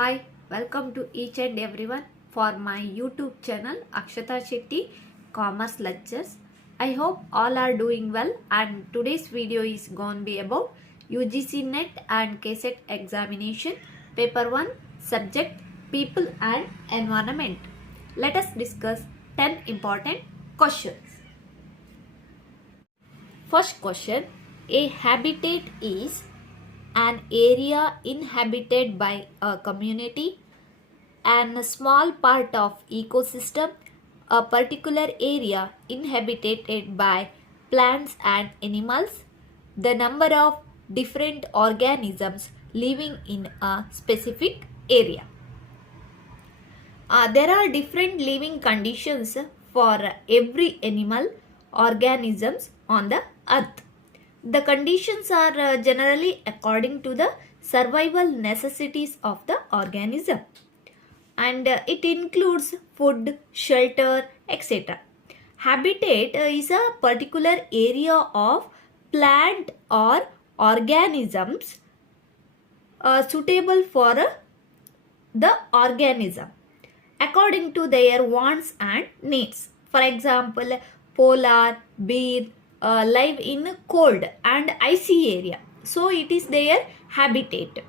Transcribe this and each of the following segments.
Hi, welcome to each and everyone for my YouTube channel Akshata Shetty Commerce Lectures. I hope all are doing well, and today's video is going to be about UGC NET and kset examination paper 1 subject people and environment. Let us discuss 10 important questions. First question, a habitat is an area inhabited by a community and a small part of ecosystem, a particular area inhabited by plants and animals, the number of different organisms living in a specific area. There are different living conditions for every animal organisms on the earth. The conditions are generally according to the survival necessities of the organism, and it includes food, shelter, etc. Habitat is a particular area of plant or organisms suitable for the organism according to their wants and needs. For example, polar bear live in cold and icy area, so it is their habitat.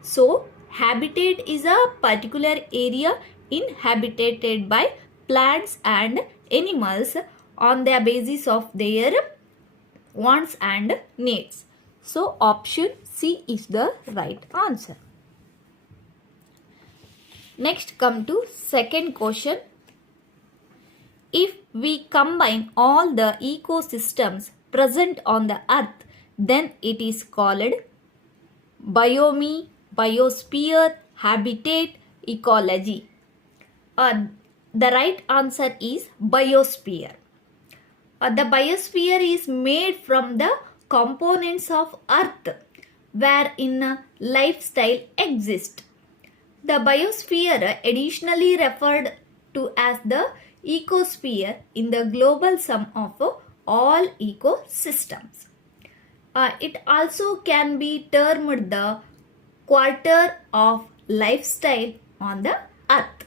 So habitat is a particular area inhabited by plants and animals on the basis of their wants and needs. So option C is the right answer. Next, come to second question. If we combine all the ecosystems present on the earth, then it is called biome, biosphere, habitat, ecology. The right answer is biosphere. The biosphere is made from the components of earth wherein lifestyle exists. The biosphere, additionally referred to as the ecosphere, in the global sum of all ecosystems. It also can be termed the quarter of lifestyle on the earth.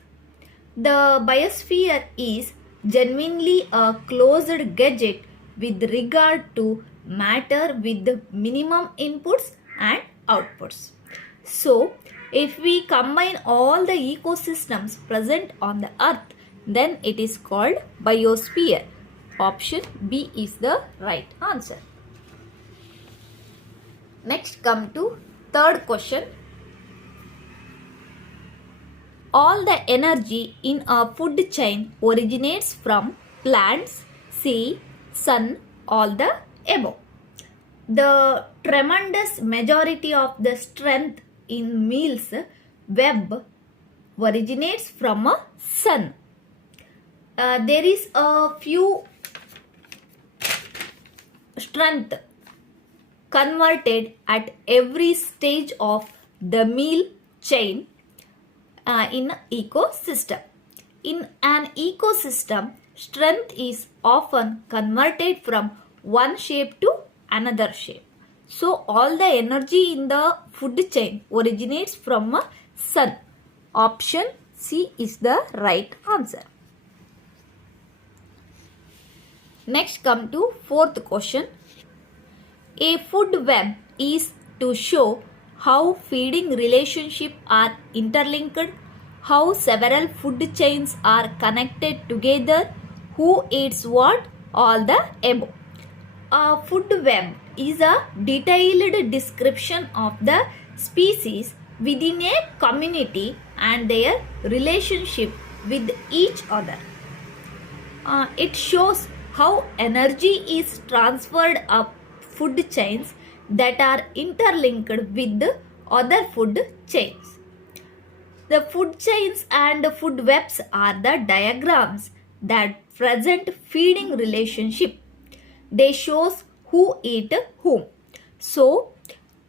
The biosphere is genuinely a closed gadget with regard to matter with the minimum inputs and outputs. So, if we combine all the ecosystems present on the earth, then it is called biosphere. Option B is the right answer. Next, come to third question. All the energy in a food chain originates from plants, sea, sun, all the above. The tremendous majority of the strength in meals web originates from a sun. There is a few strength converted at every stage of the meal chain in ecosystem. In an ecosystem, strength is often converted from one shape to another shape. So all the energy in the food chain originates from a sun. Option C is the right answer. Next, come to fourth question. A food web is to show how feeding relationships are interlinked, how several food chains are connected together, who eats what, all the above. A food web is a detailed description of the species within a community and their relationship with each other. It shows how energy is transferred up food chains that are interlinked with other food chains. The food chains and food webs are the diagrams that present feeding relationship. They shows who eat whom. So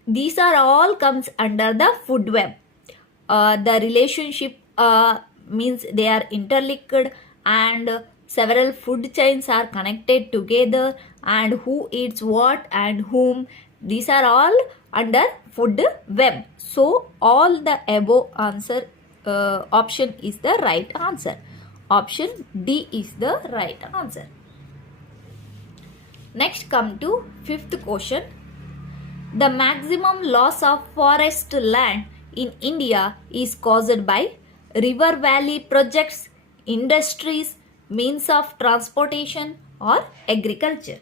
these are all comes under the food web. The relationship means they are interlinked and several food chains are connected together, and who eats what and whom. These are all under food web. So all the above answer option is the right answer. Option D is the right answer. Next come to fifth question. The maximum loss of forest land in India is caused by river valley projects, industries, means of transportation or agriculture.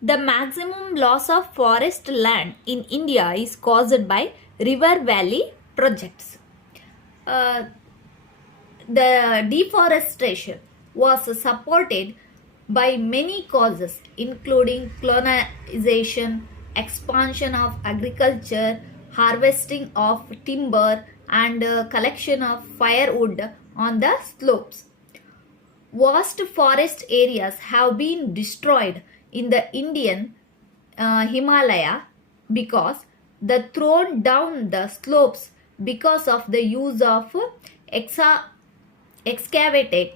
The maximum loss of forest land in India is caused by river valley projects. The deforestation was supported by many causes including colonization, expansion of agriculture, harvesting of timber and collection of firewood on the slopes. Vast forest areas have been destroyed in the Indian Himalaya because the thrown down the slopes because of the use of excavator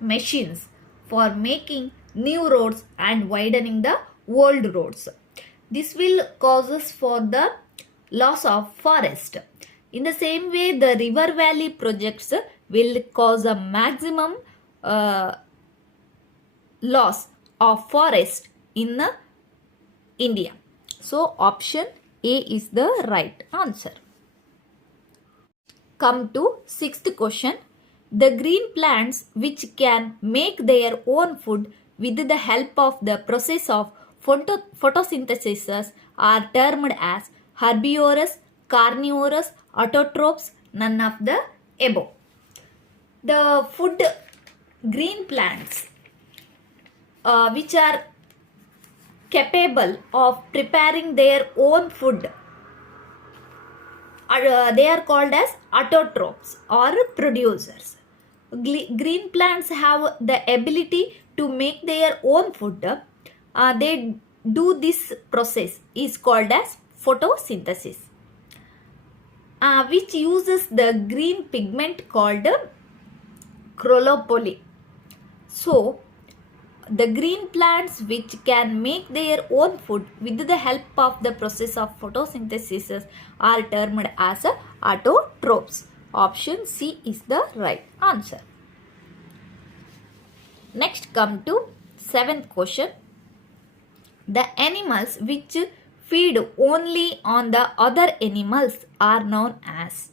machines for making new roads and widening the old roads. This will causes for the loss of forest. In the same way, the river valley projects will cause a maximum loss of forest in India. So option A is the right answer. Come to sixth question. The green plants which can make their own food with the help of the process of photosynthesis are termed as herbivorous, carnivorous, autotrophs, none of the above. The food green plants which are capable of preparing their own food they are called as autotrophs or producers. Green plants have the ability to make their own food. They do this process is called as photosynthesis, which uses the green pigment called chlorophyll. So the green plants which can make their own food with the help of the process of photosynthesis are termed as autotrophs. Option C is the right answer. Next come to seventh question. The animals which feed only on the other animals are known as.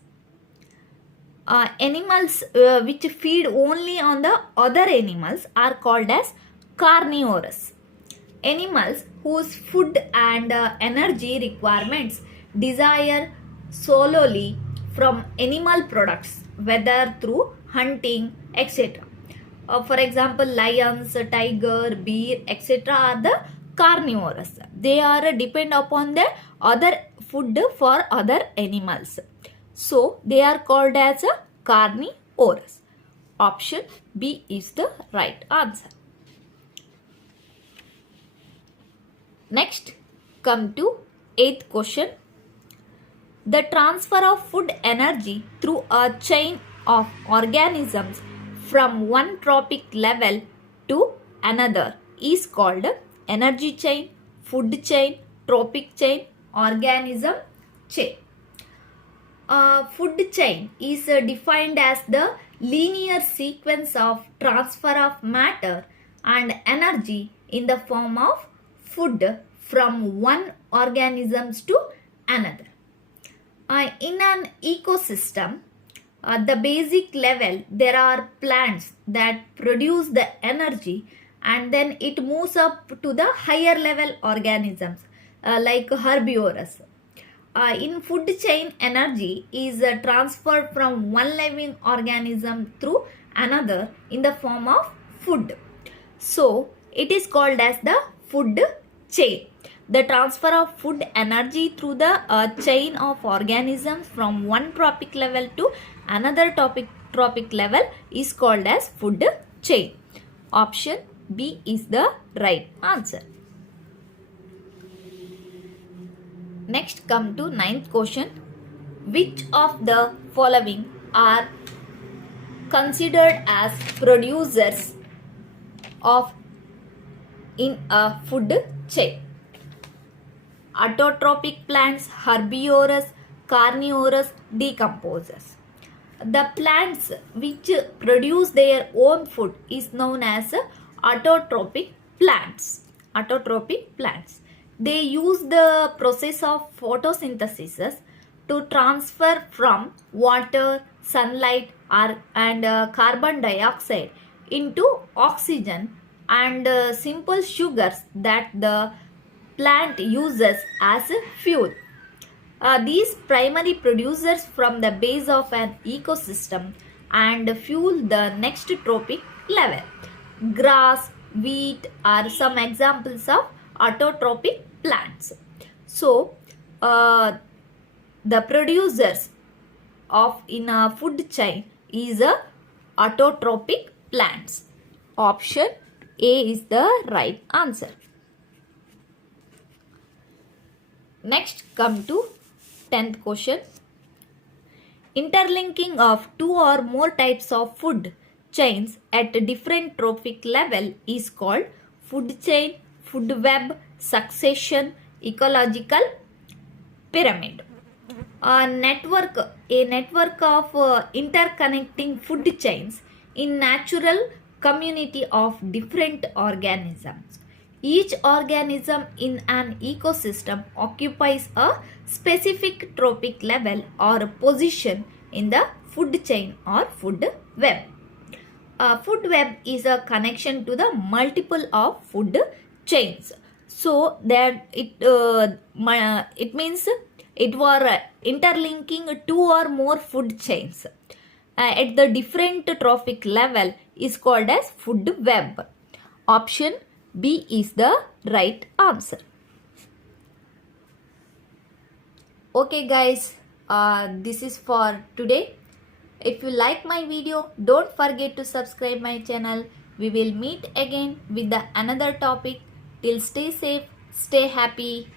Animals which feed only on the other animals are called as carnivorous. Animals whose food and energy requirements desire solely from animal products, whether through hunting, etc. For example, lions, tiger, bear, etc. are the carnivorous. They are depend upon the other food for other animals. So, they are called as carnivorous. Option B is the right answer. Next, come to 8th question. The transfer of food energy through a chain of organisms from one trophic level to another is called energy chain, food chain, trophic chain, organism chain. Food chain is defined as the linear sequence of transfer of matter and energy in the form of food from one organism to another. In an ecosystem, the basic level, there are plants that produce the energy and then it moves up to the higher level organisms like herbivores. In food chain, energy is transferred from one living organism through another in the form of food. So, it is called as the food chain. The transfer of food energy through the chain of organisms from one trophic level to another trophic level is called as food chain. Option B is the right answer. Next come to 9th question. Which of the following are considered as producers of in a food chain? Autotrophic plants, herbivorous, carnivorous, decomposers. The plants which produce their own food is known as autotrophic plants. Autotrophic plants. They use the process of photosynthesis to transfer from water, sunlight and carbon dioxide into oxygen and simple sugars that the plant uses as fuel. These primary producers from the base of an ecosystem and fuel the next trophic level. Grass, wheat are some examples of autotrophic plants. So, the producers of in a food chain is a autotrophic plants. Option A is the right answer. Next, come to 10th question. Interlinking of two or more types of food chains at a different trophic level is called food chain, food web, succession, ecological pyramid. A network of interconnecting food chains in natural community of different organisms. Each organism in an ecosystem occupies a specific trophic level or position in the food chain or food web. A food web is a connection to the multiple of food chains. So that it means it were interlinking two or more food chains at the different trophic level is called as food web. Option B is the right answer. Okay guys, this is for today. If you like my video, don't forget to subscribe my channel. We will meet again with the another topic. Till stay safe, stay happy.